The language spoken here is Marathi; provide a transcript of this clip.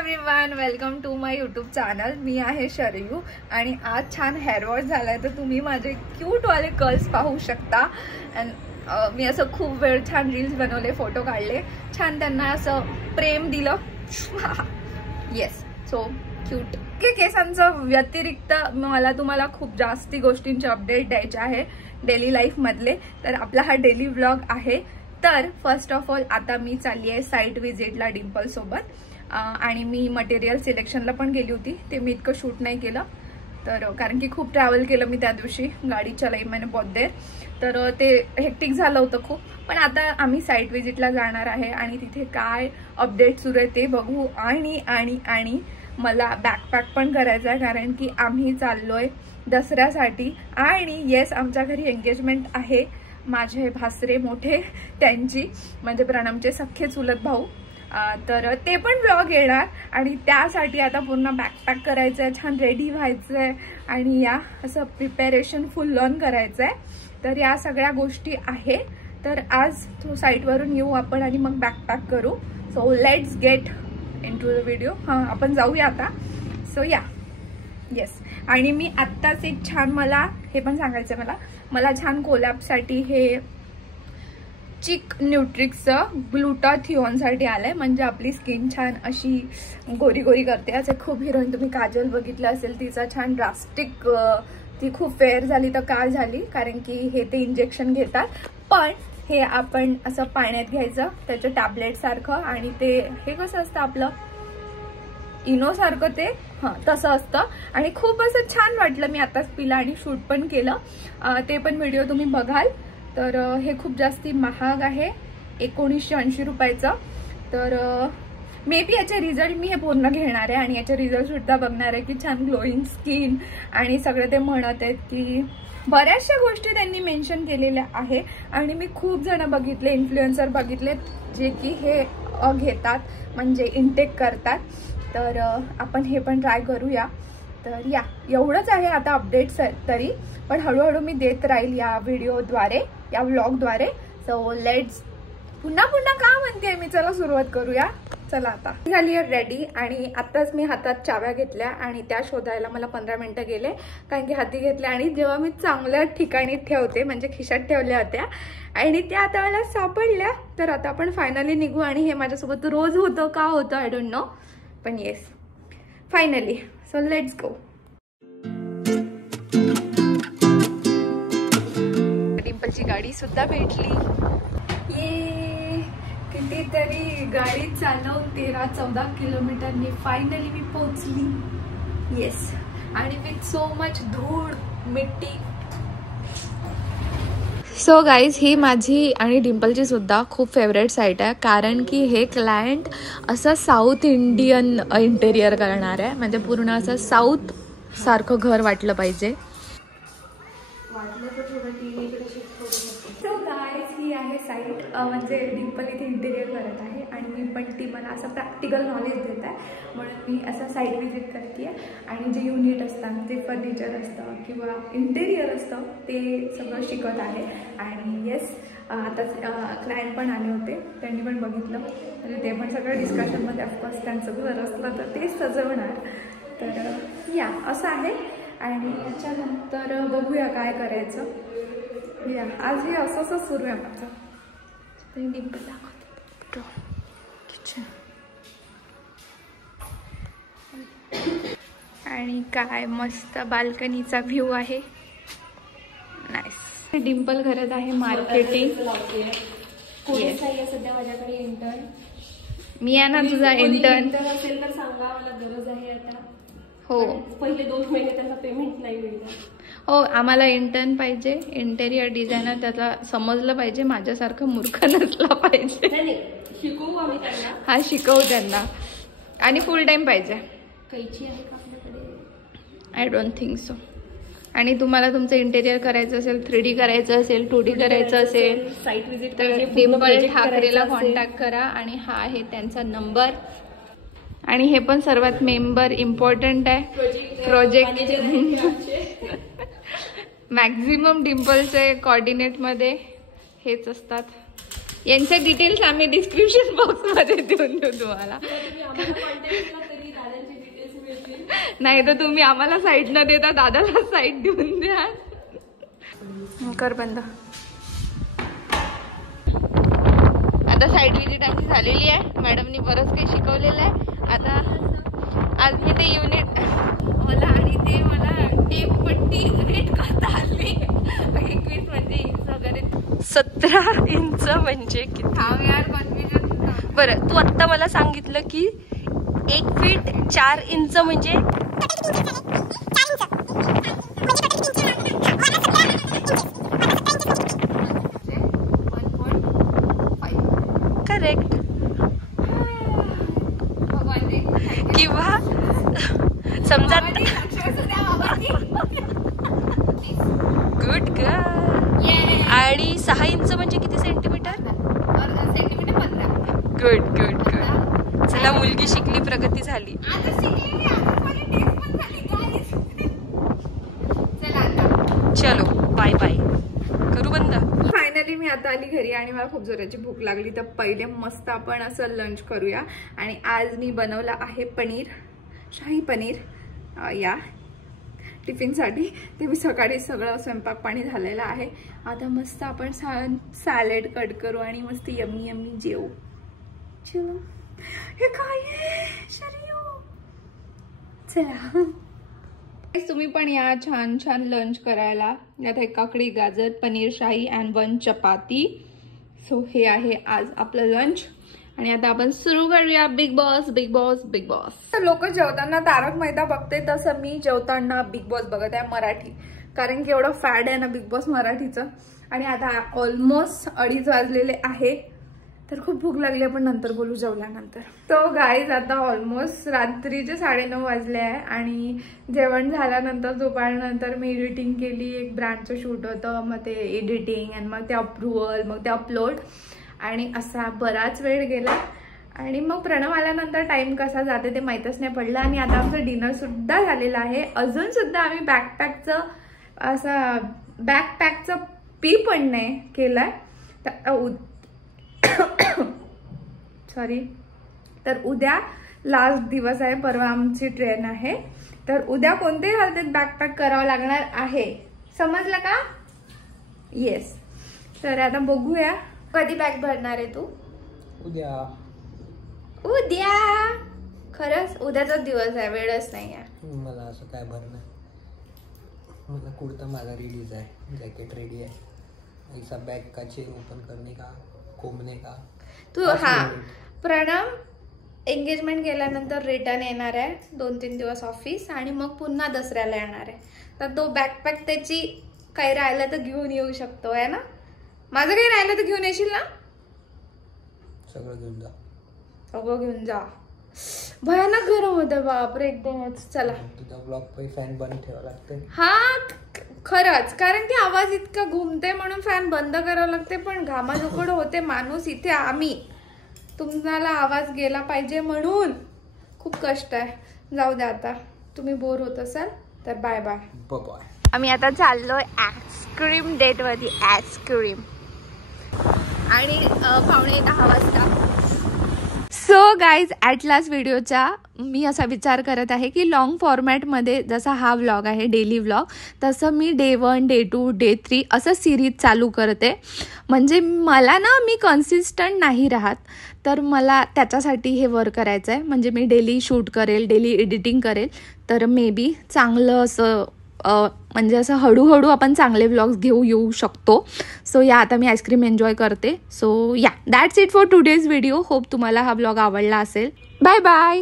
Everyone, welcome to my YouTube channel. मी आहे शरयू आणि आज छान हेअर वॉश झालाय तर तुम्ही माझे क्यूट वाले कर्ल्स पाहू शकता. अँड मी असं खूप वेळ छान रील्स बनवले, फोटो काढले, छान त्यांना असं प्रेम दिलं. Yes, so cute. केसांचं व्यतिरिक्त मला तुम्हाला खूप जास्ती गोष्टींचे अपडेट द्यायचे आहे डेली लाईफ मधले. तर आपला हा डेली व्लॉग आहे. तर फर्स्ट ऑफ ऑल आता मी चालली आहे साईट व्हिजिटला डिम्पल सोबत. आणि मी मटेरियल सिलेक्शनला पण गेली होती. ते मी इतकं शूट नाही केलं तर कारण की खूप ट्रॅव्हल केलं मी त्या दिवशी, गाडी चलाई मैंने बहुत देर, तर ते हेक्टिक झालं होतं खूप. पण आता आम्ही साईट व्हिजिटला जाणार आहे आणि तिथे काय अपडेट सुरू आहे ते बघू. आणि मला बॅकपॅक पण करायचा आहे कारण की आम्ही चाललोय दसऱ्यासाठी. आणि येस, आमच्या घरी एंगेजमेंट आहे. माझे भासरे मोठे त्यांची म्हणजे प्रणमचे सख्खे चुलत भाऊ. तर ते पण व्लॉग येणार आणि त्यासाठी आता पूर्ण बॅकपॅक करायचं आहे, छान रेडी व्हायचं आहे आणि या असं प्रिपरेशन फुल ऑन करायचं आहे. तर या सगळ्या गोष्टी आहे. तर आज तो साईटवरून येऊ आपण आणि मग बॅकपॅक करू. So let's get into the video. हां, आपण जाऊया आता. सो या, येस. आणि मी आत्ताच एक छान, मला हे पण सांगायचं आहे, मला छान कोलॅबसाठी हे चिक न्यूट्रिक्सचं ग्लुटाथिओनसाठी आलंय. म्हणजे आपली स्किन छान अशी गोरी गोरी करते. असे खूप हिरोईन, तुम्ही काजल बघितलं असेल, तिचा छान ड्रास्टिक, ती खूप फेअर झाली तर का झाली कारण की हे ते इंजेक्शन घेतात. पण हे आपण असं पाण्यात घ्यायचं त्याचं टॅबलेट सारखं आणि ते हे कसं असतं आपलं इनो सारखं, ते हां तसं असतं आणि खूप असं छान वाटलं. मी आताच पिलं आणि शूट पण केलं. ते पण व्हिडिओ तुम्ही बघाल. तर हे खूप जास्ती महाग आहे, 1980 रुपयाचं. तर मे बी याचे रिझल्ट मी हे पूर्ण घेणार आहे आणि याचे रिझल्ट सुद्धा बघणार आहे की छान ग्लोईंग स्किन आणि सगळं ते म्हणत आहेत की बऱ्याचशा गोष्टी त्यांनी मेन्शन केलेल्या आहे. आणि मी खूप जण बघितले, इन्फ्लुएन्सर बघितले जे की हे घेतात म्हणजे इनटेक करतात. तर आपण हे पण ट्राय करूया. तर या एवढंच आहे आता अपडेट्स तरी, पण हळूहळू मी देत राहील या व्हिडिओद्वारे, या व्लॉगद्वारे. सो लेट्स, पुन्हा का म्हणते मी, चला सुरुवात करूया. चला आता झाली आहे रेडी आणि आत्ताच मी हातात चाव्या घेतल्या आणि त्या शोधायला मला 15 मिनिटं गेले कारण की हाती घेतल्या. आणि जेव्हा मी चांगल्या ठिकाणी ठेवते म्हणजे खिशात ठेवल्या होत्या आणि त्या आता मला सापडल्या. तर आता आपण फायनली निघू आणि हे माझ्यासोबत रोज होतं का होतं आय डोंट नो, पण yes finally. So let's go. डिम्पलची गाडी सुद्धा भेटली. ये कितीतरी गाडी चालवून 13-14 किलोमीटरनी फायनली मी पोहोचली. येस, आणि विथ सो मच धूळ मिट्टी. सो गाईज, ही माझी आणि डिम्पलची सुद्धा खूप फेवरेट साईट आहे कारण की हे क्लायंट असं साऊथ इंडियन इंटेरियर करणार आहे. म्हणजे पूर्ण असं साऊथ सारखं घर वाटलं पाहिजे. सो गाईज, ही आहे साईट. म्हणजे डिम्पल इथे इंटेरियर करत आहे आणि मी पण ती मला असं प्रॅक्टिकल नॉलेज देत आहे म्हणून मी असं साईट व्हिजिट करते आहे. आणि जे युनिट असतात, जे फर्निचर असतं किंवा इंटेरियर असतं ते सगळं शिकत आहे. आणि येस, आता क्लायंट पण आले होते, त्यांनी पण बघितलं म्हणजे ते पण सगळं डिस्कशनमध्ये ऑफकोर्स त्यांचं घर असलं तर तेच सजवणार. तर या असं आहे. आणि त्याच्यानंतर बघूया काय करायचं. या आज हे असं सुरू आहे माझं. डिम्पल दाखवते किचन आणि काय मस्त बाल्कनीचा व्ह्यू आहे. नाईस. डिम्पल करत आहे मार्केटिंग. सध्या माझ्याकडे इंटर्न. मी आहे ना तुझा इंटर्न असेल तर सांगा, मला गरज आहे आता. हो, पहिले 2 महिने त्याचा पेमेंट नाही मिळणार. हो, आम्हाला इंटर्न पाहिजे, इंटेरियर डिझायनर. त्याला समजलं पाहिजे, माझ्यासारखं मूर्ख नसला पाहिजे. शिकवू आम्ही त्यांना. हा, शिकवू त्यांना. आणि फुल टाइम पाहिजे. कैची आहे का आपल्याकडे? I don't think so. आणि तुम्हाला तुमचं इंटेरियर करायचं असेल, 3D करायचं असेल, 2D करायचं असेल, साईट व्हिजिट तर डिम्पल ठाकरेला कॉन्टॅक्ट करा. आणि हा आहे त्यांचा नंबर. आणि हे पण सर्वात मेंबर इम्पॉर्टंट आहे प्रोजेक्ट. मॅक्झिमम डिम्पलचे कोऑर्डिनेटमध्ये हेच असतात. यांचे डिटेल्स आम्ही डिस्क्रिप्शन बॉक्समध्ये देऊन देऊ तुम्हाला. नाही तर तुम्ही आम्हाला साईड न देता दादाला साईड देऊन द्या. कर बंद. आता साईड विजिट आमची झालेली आहे. मॅडमनी बरंच काही शिकवलेलं आहे. आता आज मी ते युनिट मला टेप पट्टी रेट करता आली. 21 म्हणजे इंच वगैरे 17 इंच म्हणजे किती यार कन्फ्युजन. बरं तू आत्ता मला सांगितलं की 1 फीट 4 इंच म्हणजे करेक्ट. किंवा समजा गुड गर्ल. आणि 6 इंच म्हणजे किती सेंटीमीटर? Good good good. चला मुलगी शिकली, प्रगती झाली. चलो बाय बाय. करू बंद. फायनली मी आता आली घरी आणि मला खूप जोराची भूक लागली. तर पहिले मस्त आपण असं लंच करूया. आणि आज मी बनवला आहे पनीर, शाही पनीर या टिफिनसाठी. ते मी सकाळी सगळं स्वयंपाक पाणी झालेलं आहे. आता मस्त आपण सॅलेड कट करू आणि मस्त यम्मी यम्मी जेवू. चलो हे काय चला तुम्ही पण या छान छान लंच करायला. यात एक काकडी, गाजर, पनीर शाही अँड 1 चपाती. सो हे आहे आज आपलं लंच. आणि आता आपण सुरू करूया big boss big boss big boss. तर लोक जेवताना तारक मेहता बघते तसं मी जेवताना बिग बॉस बघत आहे मराठी. कारण की एवढं फॅड आहे ना बिग बॉस मराठीचं. आणि आता ऑलमोस्ट 2:30 वाजलेले आहे. तर खूप भूक लागली, आपण नंतर बोलू जेवल्यानंतर. तो गाईज आता ऑलमोस्ट रात्रीचे 9:30 वाजले आहे. आणि जेवण झाल्यानंतर दुपारनंतर मी एडिटिंग केली. एक ब्रँडचं शूट होतं, मग ते एडिटिंग आणि मग ते अप्रुव्हल, मग ते अपलोड. आणि असा बराच वेळ गेला. आणि मग प्रणव आल्यानंतर टाइम कसा जाते ते माहीतच नाही पडलं. आणि आता आमचं डिनर सुद्धा झालेलं आहे. अजून सुद्धा आम्ही बॅकपॅकचं पी पण नाही केलंय. सॉरी. तर उद्या लास्ट दिवस आहे, परवा आमची ट्रेन आहे. तर उद्या कोणत्याही हालतीत बॅकपॅक करावं लागणार आहे. समजलं का? येस. तर आता बघूया कधी बॅग भरणार आहे तू? उद्या खरंच उद्याचाच दिवस आहे, वेळच नाही आहे मला. असं काय भरणार? मला कुर्ता माझा रिलीज आहे, जॅकेट रेडी आहे. ऐसा बॅग का चेन ओपन करने का, कोंबने का. तू हा प्रणव एंगेजमेंट केल्यानंतर रिटर्न येणार आहे 2-3 दिवस ऑफिस. आणि मग पुन्हा दसऱ्याला येणार आहे. तर तो बॅकपॅक त्याची काही राहिलं तर घेऊन येऊ शकतो आहे ना. माझं काही राहिलं तर घेऊन येशील ना? सगळं घेऊन जा. सगळं घेऊन जा. भयानक गरम होतं बापरे एकदमच. चला तुझा ब्लॉग पे फॅन बंद ठेवावा लागते. हा खरंच, कारण की आवाज इतका घुमते म्हणून फॅन बंद करावं लागते. पण घामाझोकड होते माणूस इथे. आम्ही तुम्हाला आवाज गेला पाहिजे म्हणून खूप कष्ट आहे. जाऊ द्या, आता तुम्ही बोर होत असाल तर बाय बाय बाय. आम्ही आता चाललोय आईस्क्रीम डेट वरती. आईस्क्रीम आणि 9:45 वाजता. सो गाईज ॲट लास्ट व्हिडिओचा मी असा विचार करत आहे की लॉंग फॉर्मॅटमध्ये जसा हा व्लॉग आहे डेली व्लॉग, तसं मी डे 1, डे 2, डे 3 असं सिरीज चालू करते. म्हणजे मला ना मी कन्सिस्टंट नाही राहत. तर मला त्याच्यासाठी हे वर्क करायचं आहे. म्हणजे मी डेली शूट करेल, डेली एडिटिंग करेल. तर मे बी चांगलं असं म्हणजे असं हळूहळू आपण चांगले व्लॉग्स घेऊ येऊ शकतो. सो या आता मी आईस्क्रीम एन्जॉय करते. सो या that's it for today's video. Hope तुम्हाला हा व्लॉग आवडला असेल. Bye bye.